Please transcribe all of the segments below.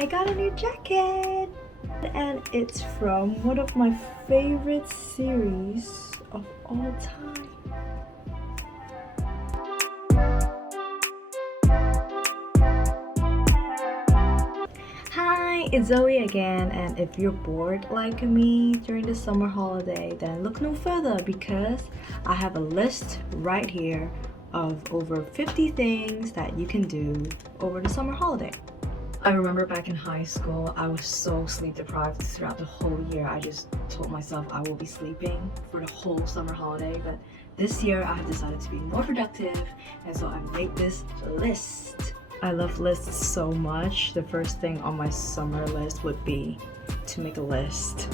I got a new jacket! And it's from one of my favorite series of all time. Hi, it's Zoe again, and if you're bored like me during the summer holiday, then look no further because I have a list right here of over 50 things that you can do over the summer holiday. I remember back in high school, I was so sleep deprived throughout the whole year. I just told myself I will be sleeping for the whole summer holiday, but this year I have decided to be more productive, and so I made this list. I love lists so much. The first thing on my summer list would be to make a list.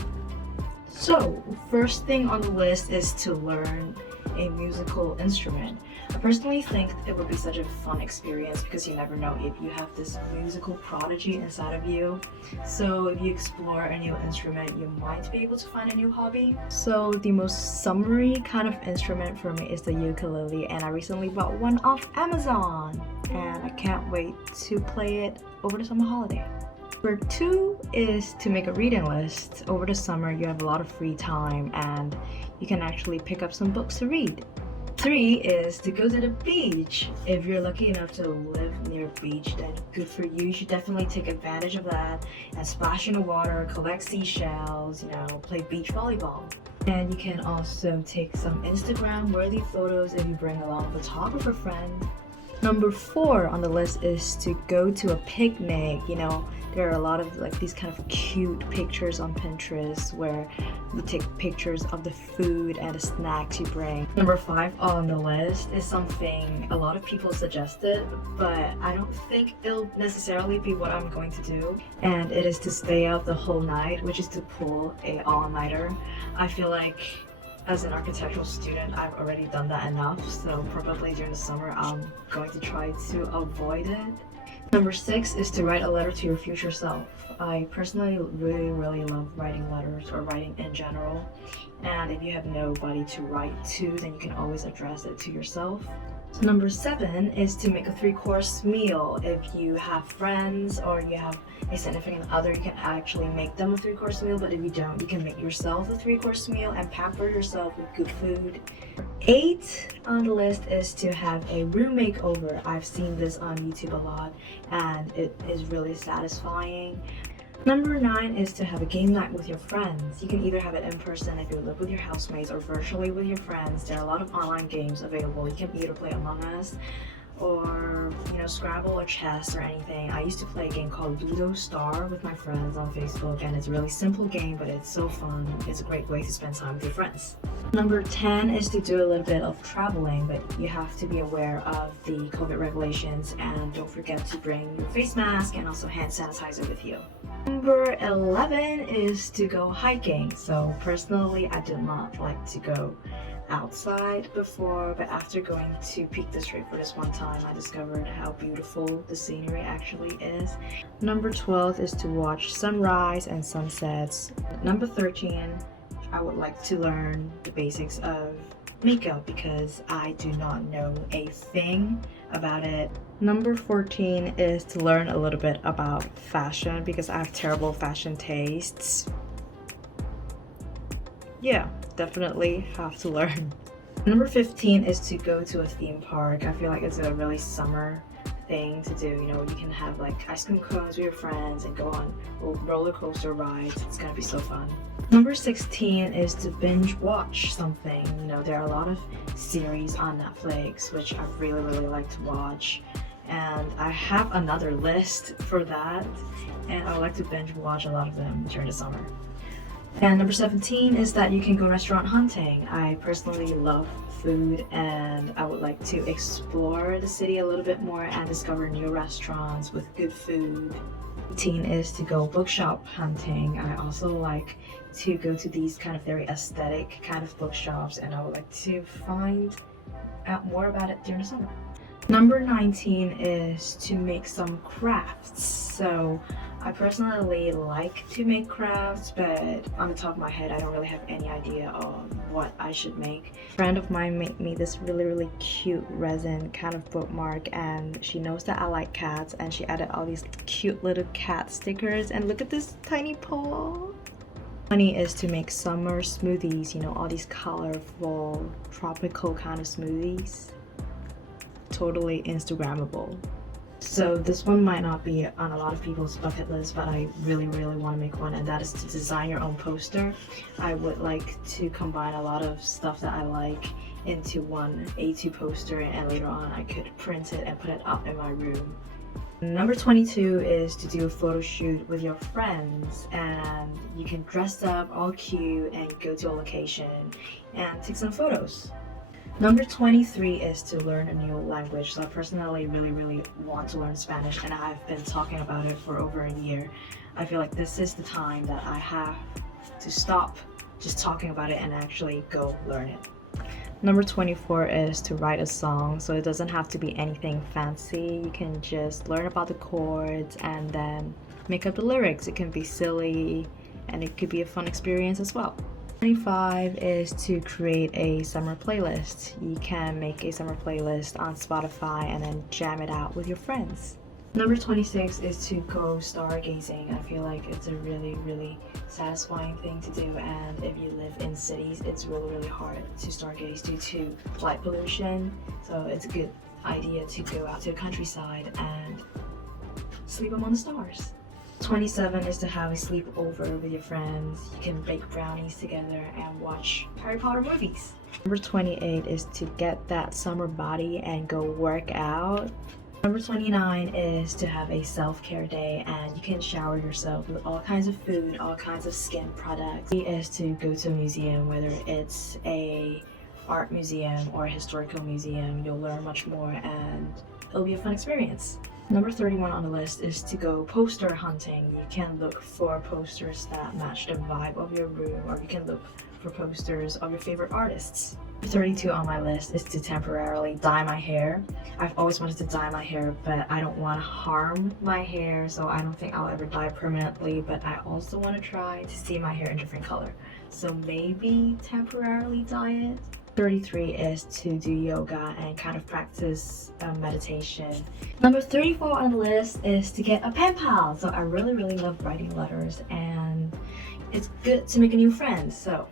So, first thing on the list is to learn a musical instrument. I personally think it would be such a fun experience because you never know if you have this musical prodigy inside of you. So if you explore a new instrument, you might be able to find a new hobby. So the most summery kind of instrument for me is the ukulele, and I recently bought one off Amazon and I can't wait to play it over the summer holiday. Number 2 is to make a reading list. Over the summer, you have a lot of free time and you can actually pick up some books to read. 3 is to go to the beach. If you're lucky enough to live near a beach, then good for you. You should definitely take advantage of that and splash in the water, collect seashells, play beach volleyball. And you can also take some Instagram-worthy photos if you bring along a photographer friend. Number 4 on the list is to go to a picnic. There are a lot of these kind of cute pictures on Pinterest where you take pictures of the food and the snacks you bring. Number 5 on the list is something a lot of people suggested, but I don't think it'll necessarily be what I'm going to do. And it is to stay out the whole night, which is to pull a all-nighter. I feel like as an architectural student, I've already done that enough, so probably during the summer I'm going to try to avoid it. Number 6 is to write a letter to your future self. I personally really love writing letters or writing in general, and if you have nobody to write to, then you can always address it to yourself. Number 7 is to make a 3-course meal. If you have friends or you have a significant other, you can actually make them a 3-course meal, but if you don't, you can make yourself a 3-course meal and pamper yourself with good food. 8 on the list is to have a room makeover. I've seen this on YouTube a lot and it is really satisfying. Number 9 is to have a game night with your friends. You can either have it in person if you live with your housemates or virtually with your friends. There are a lot of online games available. You can either play Among Us or Scrabble or chess or anything. I used to play a game called Ludo Star with my friends on Facebook, and it's a really simple game, but it's so fun. It's a great way to spend time with your friends. Number 10 is to do a little bit of traveling, but you have to be aware of the COVID regulations, and don't forget to bring your face mask and also hand sanitizer with you. Number 11 is to go hiking. So personally, I did not like to go outside before, but after going to Peak District for this one time, I discovered how beautiful the scenery actually is. Number 12 is to watch sunrise and sunsets. Number 13, I would like to learn the basics of makeup because I do not know a thing about it. Number 14 is to learn a little bit about fashion because I have terrible fashion tastes. Yeah, definitely have to learn. Number 15 is to go to a theme park. I feel like it's a really summer thing to do. You can have ice cream cones with your friends and go on roller coaster rides. It's gonna be so fun. Number 16 is to binge watch something. There are a lot of series on Netflix which I really like to watch, and I have another list for that, and I would like to binge watch a lot of them during the summer. And number 17 is that you can go restaurant hunting. I personally love food and I would like to explore the city a little bit more and discover new restaurants with good food. 18 is to go bookshop hunting. I also like to go to these kind of very aesthetic kind of bookshops, and I would like to find out more about it during the summer. Number 19 is to make some crafts. So I personally like to make crafts, but on the top of my head, I don't really have any idea on what I should make. A friend of mine made me this really cute resin kind of bookmark, and she knows that I like cats, and she added all these cute little cat stickers, and look at this tiny paw. Funny is to make summer smoothies, you know, all these colorful tropical kind of smoothies. Totally Instagrammable. So this one might not be on a lot of people's bucket list, but I really want to make one, and that is to design your own poster. I would like to combine a lot of stuff that I like into one A2 poster, and later on I could print it and put it up in my room. Number 22 is to do a photo shoot with your friends, and you can dress up all cute and go to a location and take some photos. Number 23 is to learn a new language. So I personally really want to learn Spanish, and I've been talking about it for over a year. I feel like this is the time that I have to stop just talking about it and actually go learn it. Number 24 is to write a song. So it doesn't have to be anything fancy. You can just learn about the chords and then make up the lyrics. It can be silly and it could be a fun experience as well. 25 is to create a summer playlist. You can make a summer playlist on Spotify and then jam it out with your friends. Number 26 is to go stargazing. I feel like it's a really satisfying thing to do, and if you live in cities, it's really hard to stargaze due to light pollution. So it's a good idea to go out to the countryside and sleep among the stars. 27 is to have a sleepover with your friends. You can bake brownies together and watch Harry Potter movies. Number 28 is to get that summer body and go work out. Number 29 is to have a self-care day, and you can shower yourself with all kinds of food, all kinds of skin products. Is to go to a museum, whether it's a art museum or a historical museum. You'll learn much more and it'll be a fun experience. Number 31 on the list is to go poster hunting. You can look for posters that match the vibe of your room, or you can look for posters of your favorite artists. 32 on my list is to temporarily dye my hair. I've always wanted to dye my hair, but I don't want to harm my hair, so I don't think I'll ever dye permanently, but I also want to try to see my hair in different color. So maybe temporarily dye it. 33 is to do yoga and kind of practice meditation. Number 34 on the list is to get a pen pal. So I really love writing letters, and it's good to make a new friend. So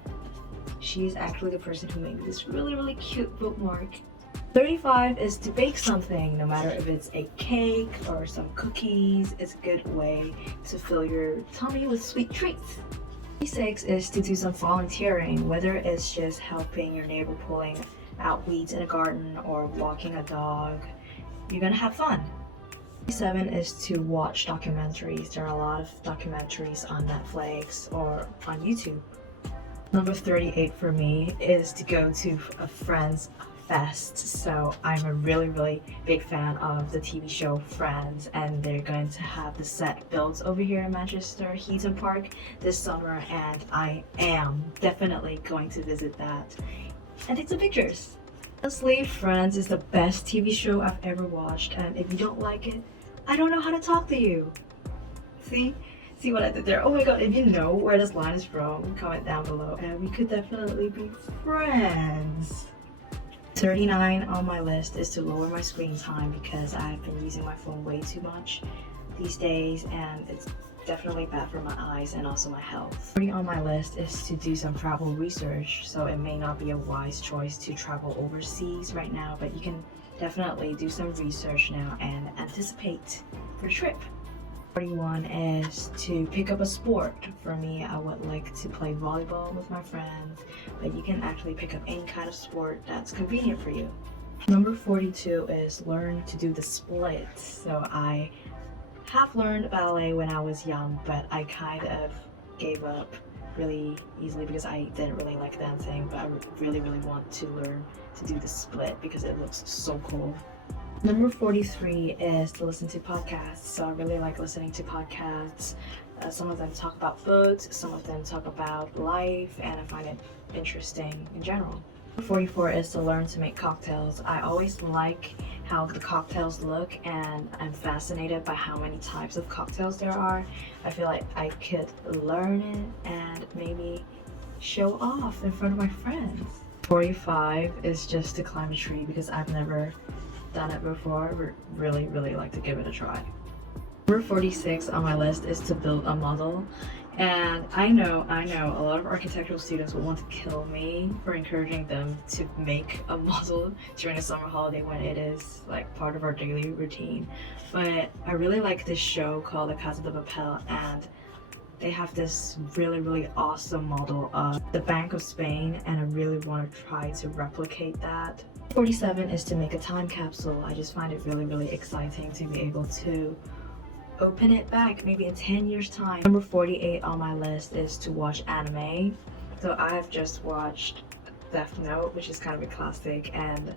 she's actually the person who made this really cute bookmark. 35 is to bake something, no matter if it's a cake or some cookies. It's a good way to fill your tummy with sweet treats. 36 is to do some volunteering, whether it's just helping your neighbor pulling out weeds in a garden or walking a dog. You're gonna have fun. 37 is to watch documentaries. There are a lot of documentaries on Netflix or on YouTube. Number 38 for me is to go to a friend's fest. So I'm a really big fan of the TV show Friends, and they're going to have the set built over here in Manchester, Heaton Park, this summer, and I am definitely going to visit that and take some pictures. Honestly, Friends is the best TV show I've ever watched, and if you don't like it, I don't know how to talk to you. See what I did there? Oh my god, if you know where this line is from, comment down below and we could definitely be friends. 39 on my list is to lower my screen time, because I've been using my phone way too much these days, and it's definitely bad for my eyes and also my health. 40 on my list is to do some travel research. So it may not be a wise choice to travel overseas right now, but you can definitely do some research now and anticipate for the trip. 41 is to pick up a sport. For me, I would like to play volleyball with my friends, but you can actually pick up any kind of sport that's convenient for you. Number 42 is learn to do the split. So I have learned ballet when I was young, but I kind of gave up really easily because I didn't really like dancing, but I really want to learn to do the split because it looks so cool. Number 43 is to listen to podcasts. So I really like listening to podcasts. Some of them talk about books, some of them talk about life, and I find it interesting in general. Number 44 is to learn to make cocktails. I always like how the cocktails look, and I'm fascinated by how many types of cocktails there are. I feel like I could learn it and maybe show off in front of my friends. 45 is just to climb a tree because I've never done it before. I would really like to give it a try. Number 46 on my list is to build a model. And I know a lot of architectural students will want to kill me for encouraging them to make a model during the summer holiday when it is like part of our daily routine. But I really like this show called The Casa de Papel, and they have this really awesome model of the Bank of Spain, and I really want to try to replicate that. 47 is to make a time capsule. I just find it really exciting to be able to open it back maybe in 10 years time. Number 48 on my list is to watch anime. So I have just watched Death Note, which is kind of a classic, and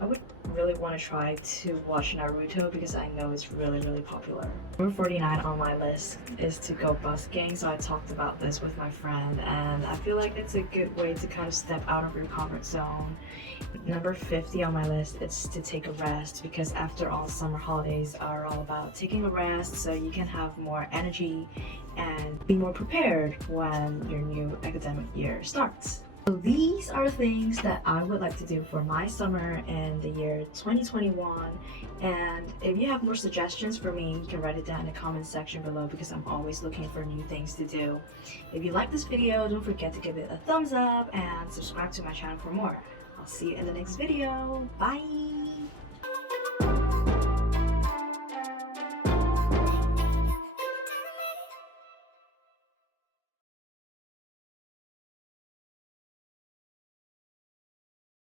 I would really want to try to watch Naruto because I know it's really popular. Number 49 on my list is to go busking. So I talked about this with my friend, and I feel like it's a good way to kind of step out of your comfort zone. Number 50 on my list is to take a rest, because after all, summer holidays are all about taking a rest so you can have more energy and be more prepared when your new academic year starts. So these are things that I would like to do for my summer in the year 2021, and if you have more suggestions for me, you can write it down in the comment section below because I'm always looking for new things to do. If you like this video, don't forget to give it a thumbs up and subscribe to my channel for more. I'll see you in the next video. Bye!